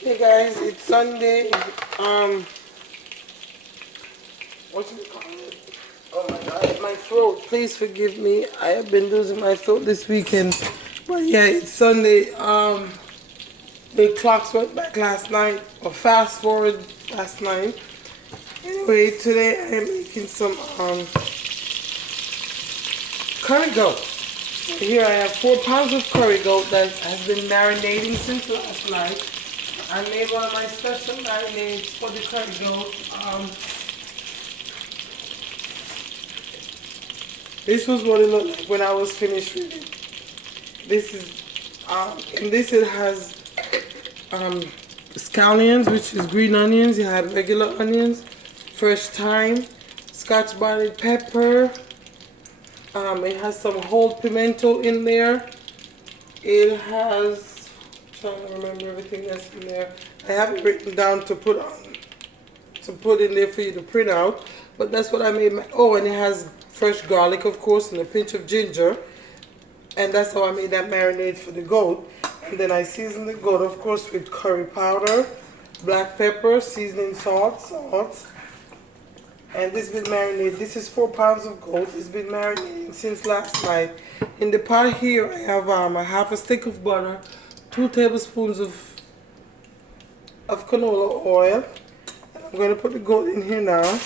Hey guys, it's Sunday. What do you call it? Oh my god, my throat. Please forgive me. I have been losing my throat this weekend. But yeah, it's Sunday. The clocks went back last night, or fast forward last night. Anyway, today I am making some curry goat. So here I have 4 pounds of curry goat that has been marinating since last night. I made one of my special marinades for the curry goat. This was what it looked like when I was finished with it. This is, in this it has scallions, which is green onions. You have regular onions, fresh thyme, scotch bonnet pepper. It has some whole pimento in there. It has, I'm trying to remember everything that's in there. I have it written down to put in there for you to print out. But that's what I made. And it has fresh garlic, of course, and a pinch of ginger. And that's how I made that marinade for the goat. And then I seasoned the goat, of course, with curry powder, black pepper, seasoning salt. And this has been marinated. This is 4 pounds of goat. It's been marinating since last night. In the pot here, I have a half a stick of butter, 2 tablespoons of canola oil. And I'm going to put the goat in here now.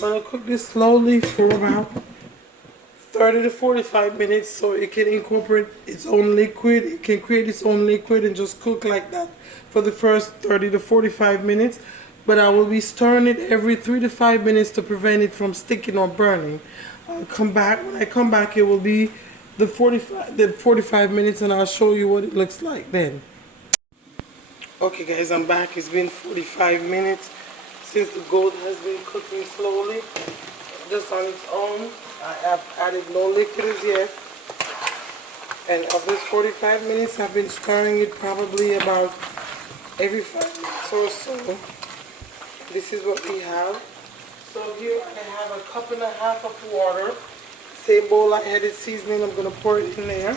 I'm going to cook this slowly for about 30 to 45 minutes so it can incorporate its own liquid. It can create its own liquid and just cook like that for the first 30 to 45 minutes. But I will be stirring it every 3 to 5 minutes to prevent it from sticking or burning. I'll come back. When I come back, it will be the 45 minutes, and I'll show you what it looks like then. Okay guys, I'm back. It's been 45 minutes since the goat has been cooking slowly, just on its own. I have added no liquid as yet. And of this 45 minutes, I've been stirring it probably about every 5 minutes or so. This is what we have. So here I have a cup and a half of water. Same bowl I had it seasoning, I'm going to pour it in there.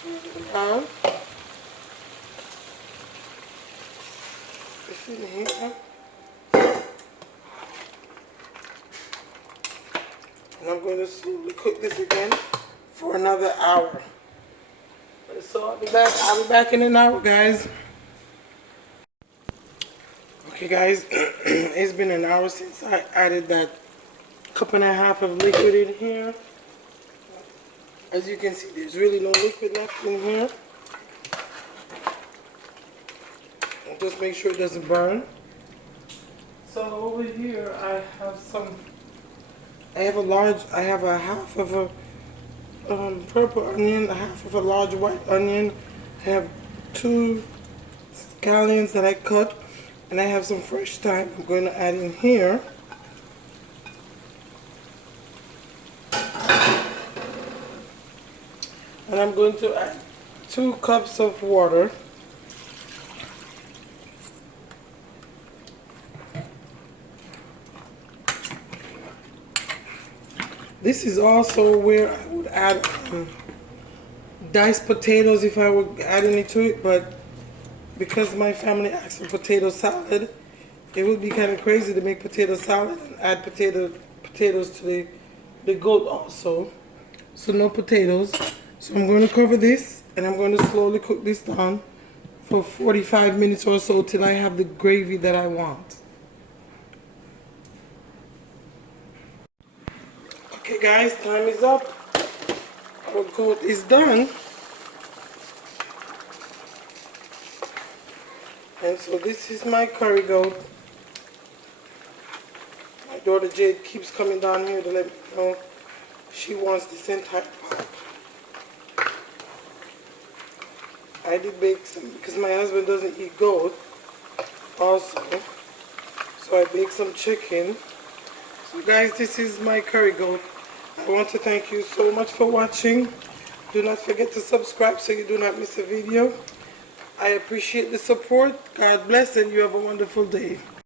Swirl it around. This in here. And I'm going to slowly cook this again for another hour. So I'll be back in an hour, guys. Okay guys, it's been an hour since I added that cup and a half of liquid in here. As you can see, there's really no liquid left in here. And just make sure it doesn't burn. So over here I have a half of a purple onion, a half of a large white onion. I have 2 scallions that I cut, and I have some fresh thyme I'm going to add in here. And I'm going to add 2 cups of water. This is also where I would add diced potatoes if I were adding it to it, but because my family asked for potato salad, it would be kind of crazy to make potato salad and add potatoes to the goat also. So no potatoes. So I'm going to cover this, and I'm going to slowly cook this down for 45 minutes or so till I have the gravy that I want. Okay guys, time is up. Our goat is done. And so this is my curry goat. My daughter Jade keeps coming down here to let me know she wants this entire pot. I did bake some because my husband doesn't eat goat also. So I baked some chicken. So guys, this is my curry goat. I want to thank you so much for watching. Do not forget to subscribe so you do not miss a video. I appreciate the support. God bless and you have a wonderful day.